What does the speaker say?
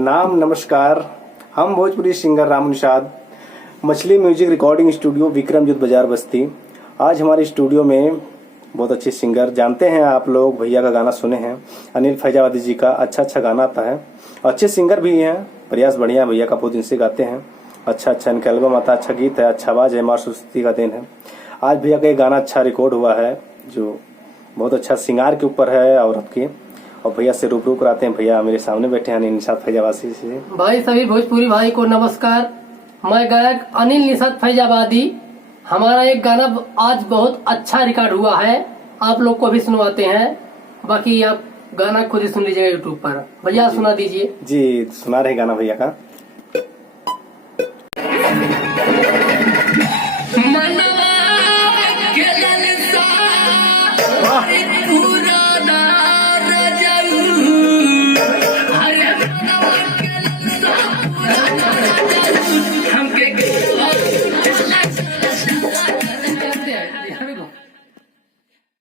प्रणाम नमस्कार। हम भोजपुरी सिंगर राम निषाद, मछली म्यूजिक रिकॉर्डिंग स्टूडियो, विक्रमजीत बाजार बस्ती। आज हमारे स्टूडियो में बहुत अच्छे सिंगर, जानते हैं आप लोग, भैया का गाना सुने हैं, अनिल फैजाबादी जी का। अच्छा गाना आता है, अच्छे सिंगर भी हैं, प्रयास बढ़िया भैया का, बहुत दिन से गाते हैं। अच्छा इनका एल्बम आता है, अच्छा गीत है, अच्छा आवाज है, माँ सरस्वती का देन है। आज भैया का एक गाना अच्छा रिकॉर्ड हुआ है जो बहुत अच्छा सिंगार के ऊपर है, औरत के। और भैया से रूबरू कराते हैं। भैया मेरे सामने बैठे हैं, अनिल निषाद फैजाबादी से। भाई सभी भोजपुरी भाई को नमस्कार। मैं गायक अनिल निषाद फैजाबादी। हमारा एक गाना आज बहुत अच्छा रिकॉर्ड हुआ है, आप लोग को भी सुनवाते हैं। बाकी आप गाना खुद ही सुन लीजिएगा यूट्यूब पर। भैया सुना दीजिए। जी सुना रहे गाना भैया का।